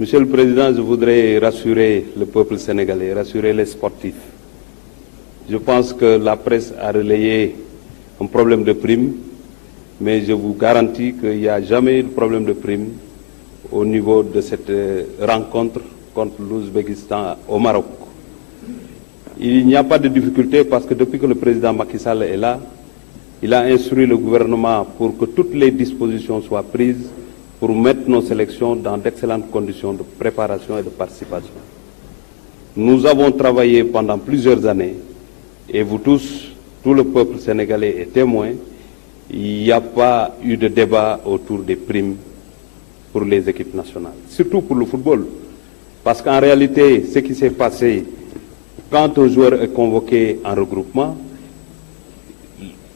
Monsieur le Président, je voudrais rassurer le peuple sénégalais, rassurer les sportifs. Je pense que la presse a relayé un problème de prime, mais je vous garantis qu'il n'y a jamais eu de problème de prime au niveau de cette rencontre contre l'Ouzbékistan au Maroc. Il n'y a pas de difficulté parce que depuis que le président Macky Sall est là, il a instruit le gouvernement pour que toutes les dispositions soient prises pour mettre nos sélections dans d'excellentes conditions de préparation et de participation. Nous avons travaillé pendant plusieurs années et vous tous, tout le peuple sénégalais est témoin, il n'y a pas eu de débat autour des primes pour les équipes nationales, surtout pour le football. Parce qu'en réalité, ce qui s'est passé, quand un joueur est convoqué en regroupement,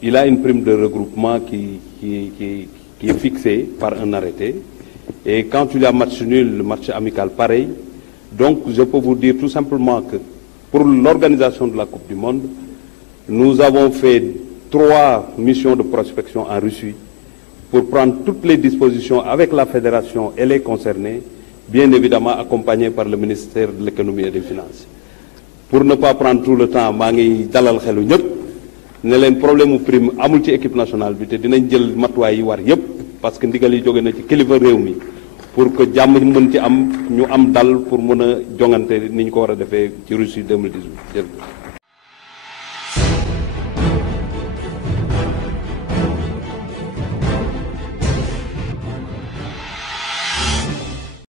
il a une prime de regroupement qui est fixée par un arrêté. Et quand il y a match nul, le match amical, pareil. Donc, je peux vous dire tout simplement que pour l'organisation de la Coupe du Monde, nous avons fait 3 missions de prospection en Russie pour prendre toutes les dispositions avec la fédération et les concernés, bien évidemment accompagnés par le ministère de l'économie et des finances. Pour ne pas prendre tout le temps, maa ngi dalal xelu ñëpp ne leen problème mu prime amul ci équipe nationale bi te dinañ jël matuwaay yi war yëpp parce que ndigal yi jóge na ci kilifa réew mi pour que jàmm mën ci am ñu am dal pour mën a jongante ni ñu ko war a defee ci Russie 2018.